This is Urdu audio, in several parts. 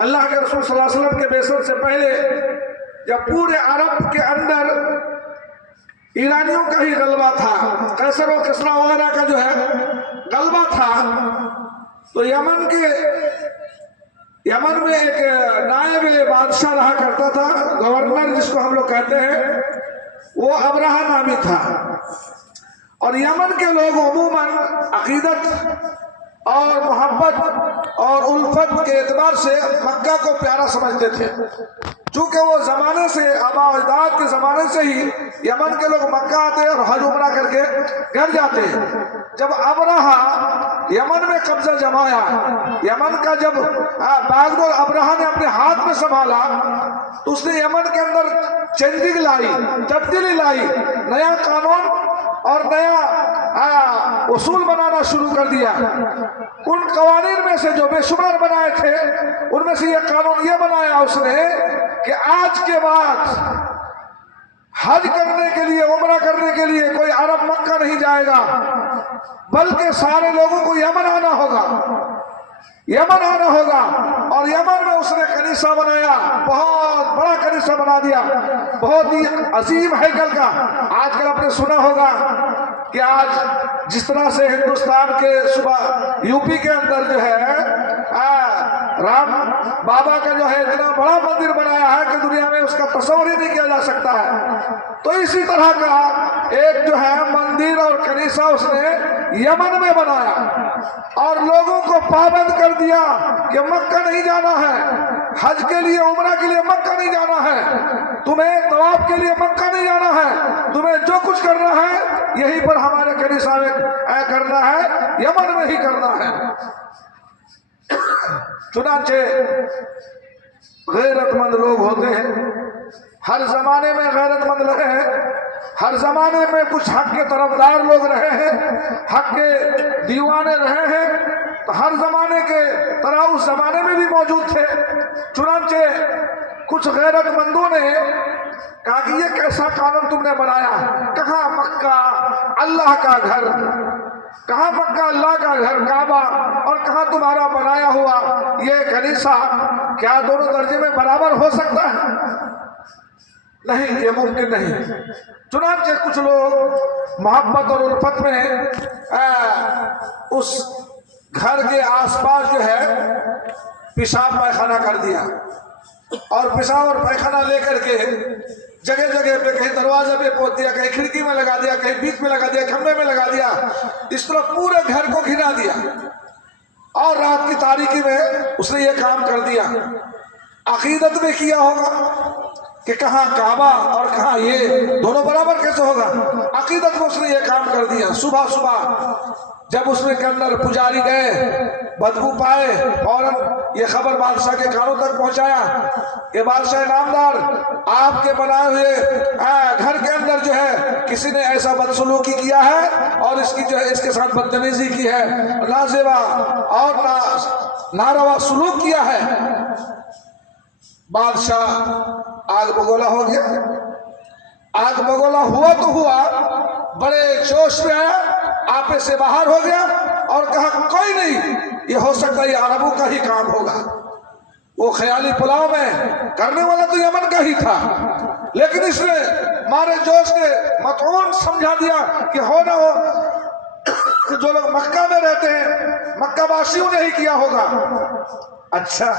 اللہ کے رسول صلی اللہ علیہ وسلم کے بعثت سے پہلے جب پورے عرب کے اندر ایرانیوں کا ہی غلبہ تھا، قیصر و کسریٰ وغیرہ کا جو ہے غلبہ تھا، تو یمن میں ایک نائب بادشاہ رہا کرتا تھا، گورنر جس کو ہم لوگ کہتے ہیں، وہ ابرہہ نامی تھا۔ اور یمن کے لوگ عموماً عقیدت اور محبت اور الفت کے اعتبار سے مکہ کو پیارا سمجھتے تھے، چونکہ وہ زمانے سے آباء و اجداد کے زمانے سے ہی یمن کے لوگ مکہ آتے اور حج عمرہ کر کے گھر جاتے ہیں۔ جب ابرہہ یمن میں قبضہ جمایا، یمن کا جب باغ ابرہہ نے اپنے ہاتھ میں سنبھالا تو اس نے یمن کے اندر چینجنگ لائی، تبدیلی لائی، نیا قانون اور نیا اصول بنانا شروع کر دیا۔ ان قوانین میں سے جو بے شمار بنائے تھے، ان میں سے یہ قانون یہ بنایا اس نے کہ آج کے بعد حج کرنے کے لیے، عمرہ کرنے کے لیے کوئی عرب مکہ نہیں جائے گا، بلکہ سارے لوگوں کو یمن آنا ہوگا، یمن آنا ہوگا۔ اور یمن میں اس نے کنیسہ بنایا، بہت بڑا کنیسہ بنا دیا، بہت ہی عظیم ہیکل کا۔ آج کل آپ نے سنا ہوگا کہ آج جس طرح سے ہندوستان کے صوبہ یو پی کے اندر جو ہے رام بابا کا جو ہے اتنا بڑا مندر بنایا ہے کہ دنیا میں اس کا تصور ہی نہیں کیا جا سکتا ہے، تو اسی طرح کا ایک جو ہے مندر اور کنیسہ اس نے یمن میں بنایا اور لوگوں کو پابند کر دیا کہ مکہ نہیں جانا ہے، حج کے لیے عمرہ کے لیے مکہ نہیں جانا ہے، تمہیں طواف کے لیے مکہ نہیں جانا ہے، تمہیں جو کچھ کرنا ہے یہیں پر ہمارے کنیسہ میں کرنا ہے، یمن میں ہی کرنا ہے۔ چنانچہ غیرت مند لوگ ہوتے ہیں، ہر زمانے میں غیرت مند رہے ہیں، ہر زمانے میں کچھ حق کے طرفدار لوگ رہے ہیں، حق کے دیوانے رہے ہیں، تو ہر زمانے کے طرح اس زمانے میں بھی موجود تھے۔ چنانچہ کچھ غیرت مندوں نے کہا کہ یہ کیسا قانون تم نے بنایا، کہاں مکہ اللہ کا گھر، کہاں مکہ اللہ کا گھر کعبہ، اور کہاں تمہارا بنایا ہوا یہ کنیسہ، کیا دونوں درجے میں برابر ہو سکتا ہے؟ نہیں، یہ ممکن نہیں۔ چنانچہ کچھ لوگ محبت اور الفت میں اس گھر کے آس پاس جو ہے پیشاب پائخانہ کر دیا، اور پیشاب اور پائخانہ لے کر کے جگہ جگہ پہ کہیں دروازے پہ پوت دیا، کہیں کھڑکی میں لگا دیا، کہیں بیچ میں لگا دیا، کھمبے میں لگا دیا، اس طرح پورے گھر کو گھرا دیا، اور رات کی تاریکی میں اس نے یہ کام کر دیا۔ عقیدت میں کیا ہوگا کہ کہاں کعبہ اور کہاں یہ دونوں برابر کیسے ہوگا، عقیدت میں اس نے یہ کام کر دیا۔ صبح صبح جب اس میں کے اندر پجاری گئے، بدبو پائے، فوراً یہ خبر بادشاہ کے کانوں تک پہنچایا کہ بادشاہ نامدار، آپ کے بنائے ہوئے گھر کے اندر جو ہے کسی نے ایسا بدسلوکی کیا ہے اور اس کی جو ہے اس کے ساتھ بدتمیزی کی ہے، نازیبا اور ناروا سلوک کیا ہے۔ بادشاہ آگ بگولا ہو گیا، آگ بگولا ہوا تو ہوا، بڑے جوش میں آیا، آپے سے باہر ہو گیا اور کہا کوئی نہیں، یہ ہو سکتا ہے یہ عربوں کا ہی کام ہوگا۔ وہ خیالی پلاؤ میں کرنے والا تو یمن کا ہی تھا، لیکن اس نے مارے جوش کے مطعون سمجھا دیا کہ ہو نہ ہو جو لوگ مکہ میں رہتے ہیں مکہ واسیوں نے ہی کیا ہوگا۔ اچھا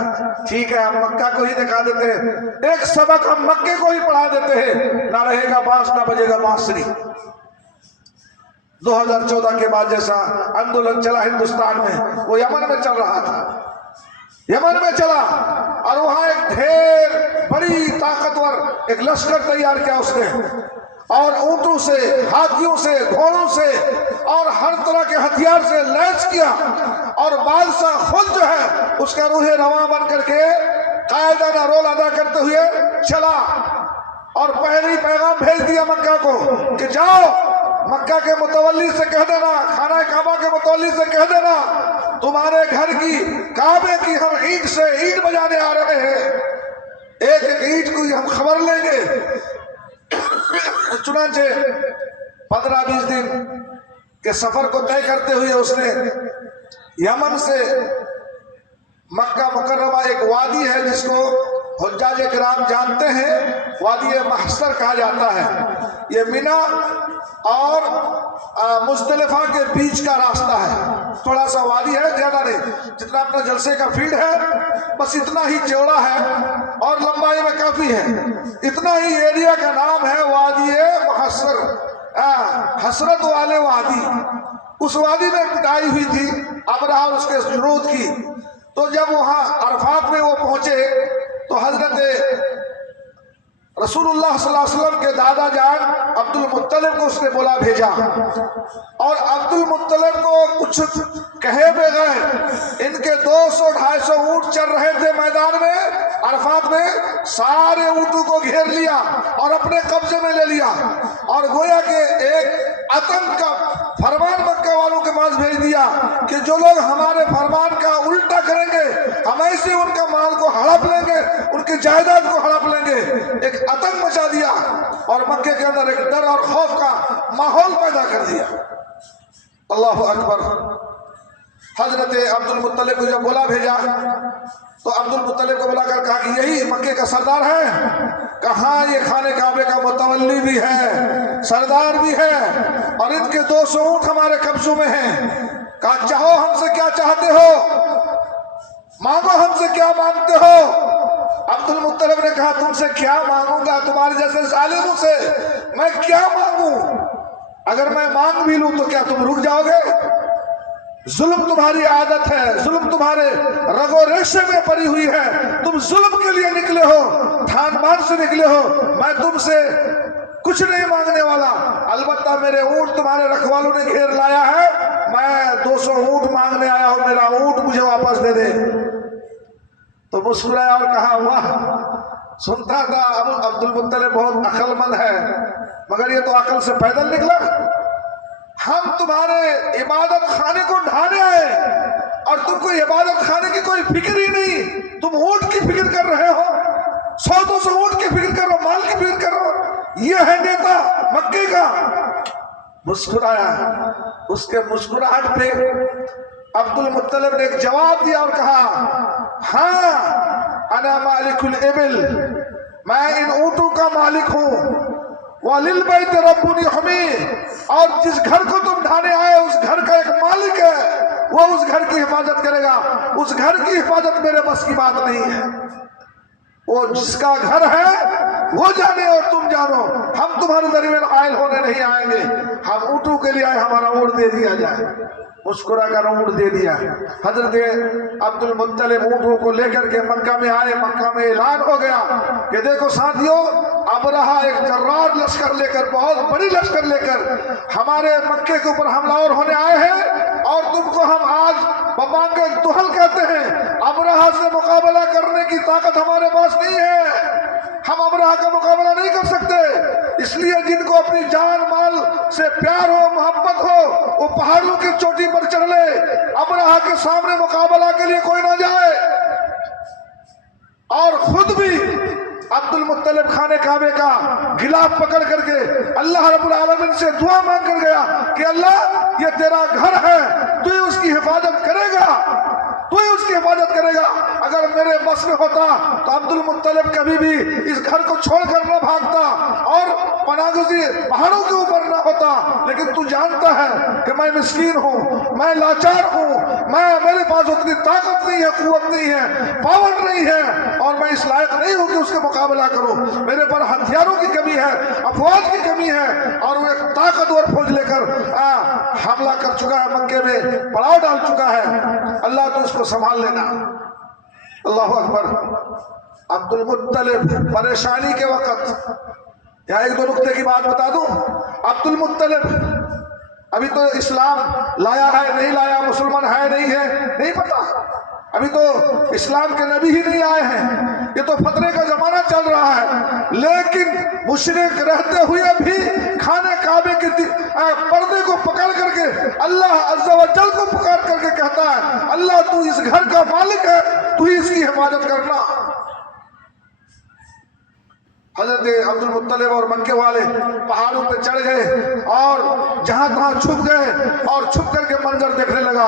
ٹھیک ہے، ہم مکہ کو ہی دکھا دیتے ہیں، ایک سبق ہم مکے کو ہی پڑھا دیتے ہیں، نہ رہے گا بانس نہ بجے گا بانسری۔ 2014 کے بعد جیسا آندولن چلا ہندوستان میں، وہ یمن میں چل رہا تھا، یمن میں چلا، اور وہاں ایک ڈھیر بڑی طاقتور ایک لشکر تیار کیا اس نے، اور اونٹوں سے، ہاتھیوں سے، گھوڑوں سے اور ہر طرح کے ہتھیار سے لیس کیا، اور بادشاہ خود جو ہے اس کا روح رواں بن کر کے قائدانہ رول ادا کرتے ہوئے چلا، اور پہلے ہی پیغام بھیج دیا مکہ کو کہ جاؤ مکہ کے متولی سے کہہ دینا، خانہ کعبہ کے متولی سے کہہ دینا تمہارے گھر کی کعبے کی ہم اینٹ سے اینٹ بجانے آ رہے ہیں، ایک ایک اینٹ کو ہم خبر لیں گے۔ چنانچہ 15-20 دن کے سفر کو طے کرتے ہوئے اس نے یمن سے مکہ مکرمہ ایک وادی ہے جس کو حجاج کرام جانتے ہیں، وادی محشر کہا جاتا ہے۔ یہ مینا اور مزدلفہ کے بیچ کا راستہ ہے، تھوڑا سا وادی ہے، زیادہ نہیں، جتنا اپنا جلسے کا فیلڈ ہے بس اتنا ہی چوڑا ہے اور لمبائی میں کافی ہے، اتنا ہی ایریا کا نام ہے وادی محشر، حسرت والے وادی۔ اس وادی میں پٹائی ہوئی تھی ابرہہ اور اس کے جنود کی۔ تو جب وہاں عرفات میں وہ پہنچے تو حضرت رسول اللہ صلی اللہ علیہ وسلم کے دادا جان عبد المطلب کو اس نے بلا بھیجا، اور عبد المطلب کو کچھ کہے بغیر ان کے 200-250 اونٹ چل رہے تھے میدان میں عرفات میں، سارے اونٹوں کو گھیر لیا اور اپنے قبضے میں لے لیا، اور گویا کہ ایک عطن کا فرمان مکہ والوں کے پاس بھیج دیا کہ جو لوگ ہمارے فرمان کا الٹا کریں گے ہم ایسے ان کا مال کو ہڑپ لیں گے، ان کی جائیداد کو ہڑپ لیں گے۔ ایک عطن مچا دیا اور مکے کے اندر ایک ڈر اور خوف کا ماحول پیدا کر دیا۔ اللہ اکبر۔ حضرت عبد المطلب کو جب بلا بھیجا تو عبد المطلب کو بلا کر کہا کہ یہی مکے کا سردار ہے؟ کہاں یہ خانہ کعبے کا متولی بھی ہے، سردار بھی ہے، اور ان کے 200 اونٹ ہمارے قبضوں میں ہیں۔ کہا چاہو ہم سے کیا چاہتے ہو، مانگو ہم سے کیا مانگتے ہو۔ عبد المطلب نے کہا تم سے کیا مانگوں گا، تمہارے جیسے ظالموں سے میں کیا مانگوں؟ اگر میں مانگ بھی لوں تو کیا تم رک جاؤ گے؟ ظلم تمہاری عادت ہے، ظلم تمہارے رگ و ریشے میں پڑی ہوئی ہے، تم ظلم کے لیے نکلے ہو، تھان مان سے نکلے ہو۔ میں تم سے کچھ نہیں مانگنے والا، البتہ میرے اونٹ تمہارے رکھوالوں نے گھیر لایا ہے، میں 200 اونٹ مانگنے آیا ہوں، میرا اونٹ مجھے واپس دے دے۔ تو مسکرایا اور کہا واہ، سنتا تھا عبد المطلب بہت عقل مند ہے، مگر یہ تو عقل سے پیدل نکلا۔ ہم تمہارے عبادت خانے کو ڈھانے آئے اور تم کو عبادت خانے کی کوئی فکر ہی نہیں، تم اونٹ کی فکر کر رہے ہو، 100-200 اونٹ کی فکر کر رہے ہو، مال کی فکر کر رہے ہو، یہ ہے نیتا مکے کا۔ مسکرایا، اس کے مسکراہٹ پہ عبد المطلب نے ایک جواب دیا اور کہا ہاں انا مالک الابل، میں ان اونٹوں کا مالک ہوں، وَلِلْبَيْتِ رَبٌّ يَحْمِيهُ، اور جس گھر کو تم ڈھانے آئے اس گھر کا ایک مالک ہے، وہ اس گھر کی حفاظت کرے گا، اس گھر کی حفاظت میرے بس کی بات نہیں ہے، وہ جس کا گھر ہے وہ جانے اور تم جانو، ہم تمہارے درمیان حائل ہونے نہیں آئیں گے، ہم اونٹوں کے لیے آئے، ہمارا اونٹ دے دیا جائے۔ مسکرا کر اونٹ دے دیا۔ حضرت عبد المطلب اونٹوں کو لے کر کے مکہ میں آئے، مکہ میں اعلان ہو گیا کہ دیکھو ساتھیو، ابرہہ ایک جرار لشکر لے کر، بہت بڑی لشکر لے کر ہمارے مکے کے اوپر حملہ آور ہونے آئے ہیں، اور تم کو ہم آج ببانگ دہل کہتے ہیں، ابرہہ سے مقابلہ کرنے کی طاقت ہمارے پاس نہیں ہے، ہم ابرہہ کا مقابلہ نہیں کر سکتے، اس لیے جن کو اپنی جان مال سے پیار ہو، محبت ہو، وہ پہاڑوں کی چوٹی پر چڑھ لے، ابرہہ کے سامنے مقابلہ کے لیے کوئی نہ جائے۔ اور خود بھی عبد المطلب خانہ کعبے کا غلاف پکڑ کر کے اللہ رب العالمین سے دعا مانگ کر گیا کہ اللہ یہ تیرا گھر ہے، تو ہی اس کی حفاظت کرے گا، تو ہی اس کی حفاظت کرے گا، اگر میرے بس میں ہوتا تو عبد المطلب کبھی بھی اس گھر کو چھوڑ کر نہ بھاگتا اور پناہ گزین پہاڑوں کے اوپر نہ ہوتا، لیکن تو جانتا ہے کہ میں مسکین ہوں، میں لاچار ہوں، میرے پاس اتنی طاقت نہیں ہے، قوت نہیں ہے، پاور نہیں ہے، اور میں اس لائق نہیں ہوں کہ اس کے مقابلہ کروں، میرے پر ہتھیاروں کی کمی ہے، افواج کی کمی ہے، اور وہ ایک طاقتور فوج لے کر حملہ کر چکا ہے، مکے میں پڑاؤ ڈال چکا ہے، اللہ تو اس کو سنبھال لینا۔ اللہ اکبر۔ عبد المطلب پریشانی کے وقت، یہاں ایک دو نقطے کی بات بتا دوں، عبد المطلب ابھی تو اسلام لایا ہے نہیں لایا، مسلمان ہے نہیں ہے نہیں پتا، ابھی تو اسلام کے نبی ہی نہیں آئے ہیں، یہ تو فتنے کا زمانہ چل رہا ہے، لیکن مشرک رہتے ہوئے بھی خانہ کعبے کے پردے کو پکڑ کر کے اللہ عز و جل کو پکار کر کے کہتا ہے اللہ تو اس گھر کا مالک ہے، تو ہی اس کی حفاظت کرنا۔ حضرت عبد المطلب اور مکے والے پہاڑوں پہ چڑھ گئے اور جہاں تہاں چھپ گئے اور چھپ کر کے منظر دیکھنے لگا۔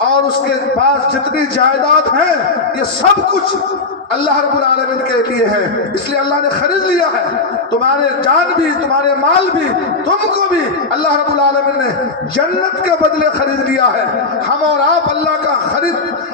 اور اس کے پاس جتنی جائیداد ہیں یہ سب کچھ اللہ رب العالمین کے لیے ہے، اس لیے اللہ نے خرید لیا ہے تمہارے جان بھی، تمہارے مال بھی، تم کو بھی اللہ رب العالمین نے جنت کے بدلے خرید لیا ہے۔ ہم اور آپ اللہ کا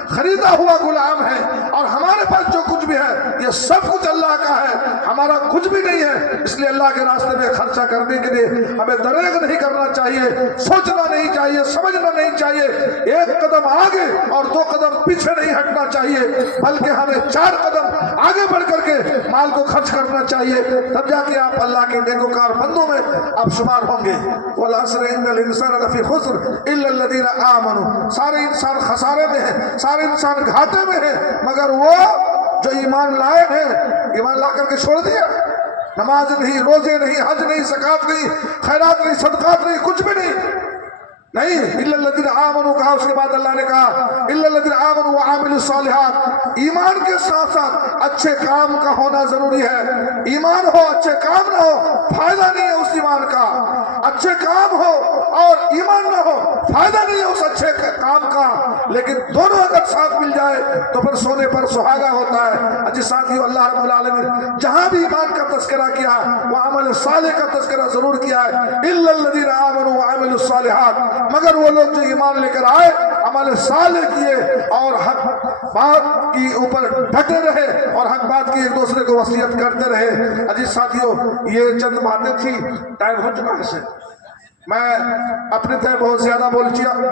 خریدا ہوا غلام ہے، اور ہمارے پاس جو کچھ بھی ہے یہ سب کچھ اللہ کا ہے، ہمارا کچھ بھی نہیں ہے۔ اس لیے اللہ کے راستے میں خرچہ کرنے کے لیے ہمیں دریغ نہیں کرنا چاہیے، سوچنا نہیں چاہیے، سمجھنا نہیں چاہیے، ایک قدم آگے اور 2 قدم پیچھے نہیں ہٹنا چاہیے، بلکہ ہمیں 4 قدم آگے بڑھ کر کے مال کو خرچ کرنا چاہیے، تب جا کے آپ اللہ کے نیکوکار بندوں میں آپ شمار ہوں گے۔ والعصر ان الانسان لفی خسر الا الذین آمنوا، سارے انسان خسارے میں ہیں، سارے انسان گھاٹے میں ہیں، مگر وہ جو ایمان لائے ہیں، ایمان لا کر کے چھوڑ دیا، نماز نہیں، روزے نہیں، حج نہیں، زکوٰۃ نہیں، خیرات نہیں، صدقات نہیں، کچھ بھی نہیں، الا الذین آمنوا کہا، اس کے بعد اللہ نے کہا الا الذین آمنوا وعملوا الصالحات، ایمان کے ساتھ ساتھ اچھے کام کا ہونا ضروری ہے۔ ایمان ہو اچھے کام نہ ہو فائدہ نہیں ہے اس ایمان کا، اچھے کام ہو اور ایمان نہ ہو فائدہ نہیں ہے اس اچھے کام کا، لیکن دونوں اگر ساتھ مل جائے تو پھر سونے پر سہاگا ہوتا ہے۔ اچھے ساتھیو، اللہ رب العالمین جہاں بھی ایمان کا تذکرہ کیا وہ عمل صالح کا تذکرہ ضرور کیا ہے، الا الذین آمنوا وعملوا الصالحات، مگر وہ لوگ جو ایمان لے کر آئے، عمل صالح کیے اور حق بات کی اوپر ڈٹے رہے اور حق بات کی ایک دوسرے کو وصیت کرتے رہے۔ عزیز ساتھیو، یہ چند باتیں تھی، ٹائم ہو چکا ہے، میں اپنے طے بہت زیادہ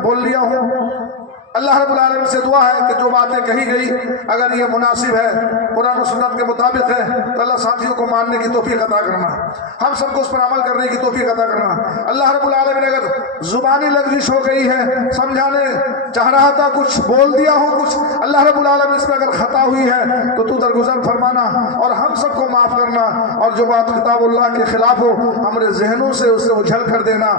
بول لیا ہوں۔ اللہ رب العالمین سے دعا ہے کہ جو باتیں کہی گئی اگر یہ مناسب ہے، قرآن و سنت کے مطابق ہے، تو اللہ ساتھیوں کو ماننے کی توفیق عطا کرنا، ہم سب کو اس پر عمل کرنے کی توفیق عطا کرنا۔ اللہ رب العالمین اگر زبانی لغزش ہو گئی ہے، سمجھانے چاہ رہا تھا کچھ بول دیا ہوں کچھ، اللہ رب العالمین اس میں اگر خطا ہوئی ہے تو تو درگزر فرمانا اور ہم سب کو معاف کرنا، اور جو بات کتاب اللہ کے خلاف ہو ہمارے ذہنوں سے اسے اجھل کر دینا۔